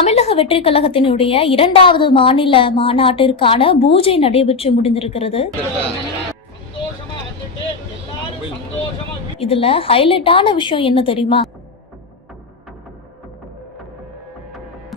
தமிழக வெற்றி கழகத்தினுடைய இரண்டாவது மாநில மாநாட்டிற்கான பூஜை நடைபெற்று முடிந்திருக்கிறது. இதுல ஹைலைட்டான விஷயம் என்ன தெரியுமா?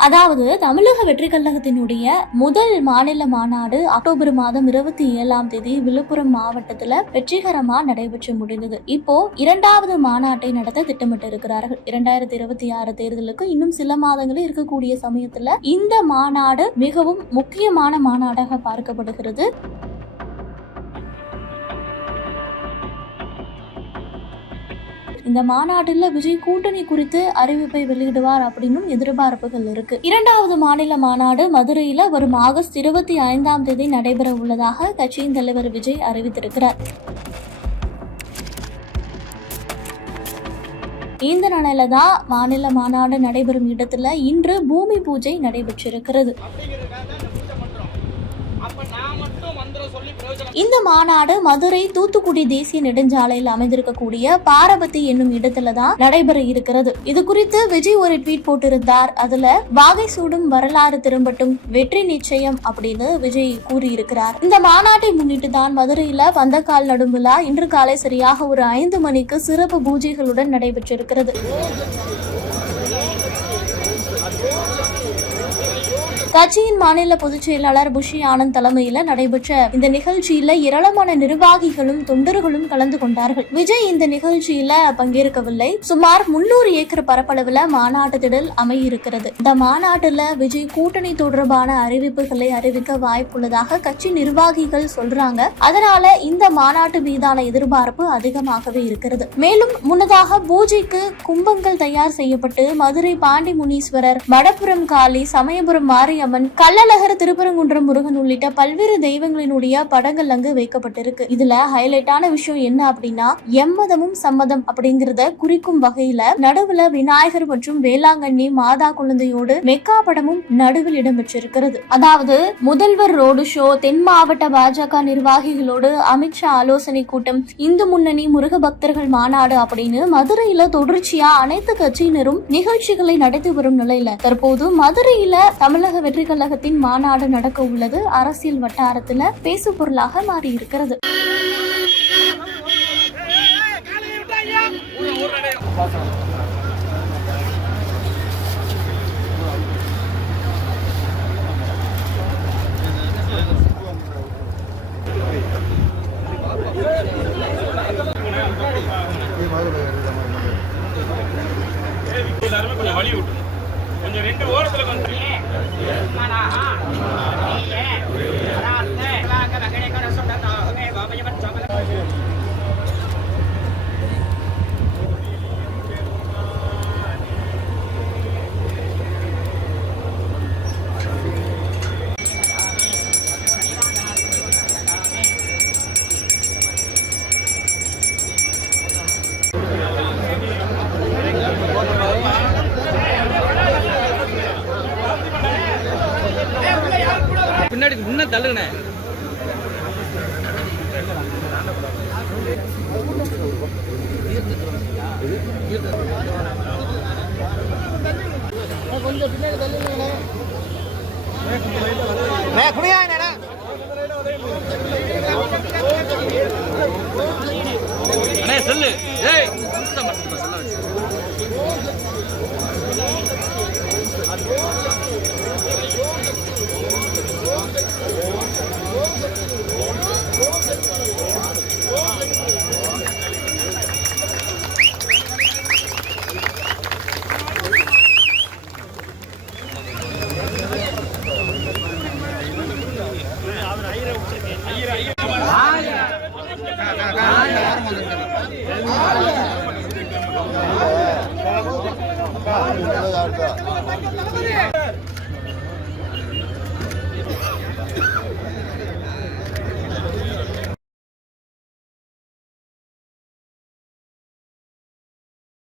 அதாவது தமிழக வெற்றி கழகத்தினுடைய முதல் மாநில மாநாடு அக்டோபர் மாதம் இருபத்தி ஏழாம் தேதி விழுப்புரம் மாவட்டத்துல வெற்றிகரமா நடைபெற்று முடிந்தது. இப்போ இரண்டாவது மாநாட்டை நடத்த திட்டமிட்டு இருக்கிறார்கள் இரண்டாயிரத்தி இருபத்தி ஆறு தேர்தலுக்கு இன்னும் சில மாதங்களில் இருக்கக்கூடிய சமயத்துல இந்த மாநாடு மிகவும் முக்கியமான மாநாடாக பார்க்கப்படுகிறது. இந்த மாநாட்டில் விஜய் கூட்டணி குறித்து அறிவிப்பை வெளியிடுவார் அப்படின்னும் எதிர்பார்ப்புகள் இருக்கு. இரண்டாவது மாநில மாநாடு மதுரையில வரும் ஆகஸ்ட் இருபத்தி ஐந்தாம் தேதி நடைபெற உள்ளதாக கட்சியின் தலைவர் விஜய் அறிவித்திருக்கிறார். இந்த நிலையில தான் மாநில மாநாடு நடைபெறும் இடத்துல இன்று பூமி பூஜை நடைபெற்றிருக்கிறது. இந்த மாநாடு மதுரை தூத்துக்குடி தேசிய நெடுஞ்சாலையில் அமைந்திருக்கக்கூடிய பாரபத்தி என்னும் இடத்துல தான் நடைபெற இருக்கிறது. இது குறித்து விஜய் ஒரு ட்வீட் போட்டிருந்தார். அதுல வாகை சூடும் வரலாறு திரும்பட்டும் வெற்றி நிச்சயம் அப்படின்னு விஜய் கூறியிருக்கிறார். இந்த மாநாட்டை முன்னிட்டு தான் மதுரையில பந்தக்கால் நடும் விழா இன்று காலை சரியாக ஒரு ஐந்து மணிக்கு சிறப்பு பூஜைகளுடன் நடைபெற்றிருக்கிறது. கட்சியின் மாநில பொதுச் செயலாளர் புஷி ஆனந்த் தலைமையில நடைபெற்ற இந்த நிகழ்ச்சியில ஏராளமான நிர்வாகிகளும் தொண்டர்களும் கலந்து கொண்டார்கள். விஜய் இந்த நிகழ்ச்சியில பங்கேற்கவில்லை. சுமார் முன்னூறு ஏக்கர் பரப்பளவுல மாநாட்டு திடல் அமையிருக்கிறது. இந்த மாநாட்டுல விஜய் கூட்டணி தொடர்பான அறிவிப்புகளை அறிவிக்க வாய்ப்புள்ளதாக கட்சி நிர்வாகிகள் சொல்றாங்க. அதனால இந்த மாநாட்டு மீதான எதிர்பார்ப்பு அதிகமாகவே இருக்கிறது. மேலும் முன்னதாக பூஜைக்கு கும்பங்கள் தயார் செய்யப்பட்டு மதுரை பாண்டி முனீஸ்வரர் மடப்புரம் காளி சமயபுரம் மாரியம்மன் கள்ளழகர் திருப்பரங்குன்றம் முருகன் உள்ளிட்ட பல்வேறு தெய்வங்களினுடைய படங்கள் அங்கு வைக்கப்பட்டிருக்கு. இதுல ஹைலைட்டான விஷயம் என்ன அப்படின்னா எம்மதமும் சம்மதம் அப்படிங்கறத குறிக்கும் வகையில நடுவுல விநாயகர் மற்றும் வேளாங்கண்ணி மாதா குழந்தையோடு மெக்கா படமும் நடுவில் இடம்பெற்றிருக்கிறது. அதாவது முதல்வர் ரோடு ஷோ தென் மாவட்ட பாஜக நிர்வாகிகளோடு அமித்ஷா ஆலோசனை கூட்டம் இந்து முன்னணி முருக பக்தர்கள் மாநாடு அப்படின்னு மதுரையில தொடர்ச்சியா அனைத்து கட்சியினரும் நிகழ்ச்சிகளை நடத்தி வரும் நிலையில தற்போது மதுரையில தமிழக வெற்றி மாநாடு நடக்க உள்ளது. அரசியல் வட்டாரத்துல பேசு பொருளாக மாறி இருக்கிறது எல்லாருமே கொஞ்சம் வழி விட்டு கொஞ்சம் ரெண்டு ஓரத்தில் கொஞ்சம் 明白啊，理解。பின்னாடி முன்ன தள்ளுங்கண்ணே. அண்ணே சொல்லு. ஏய்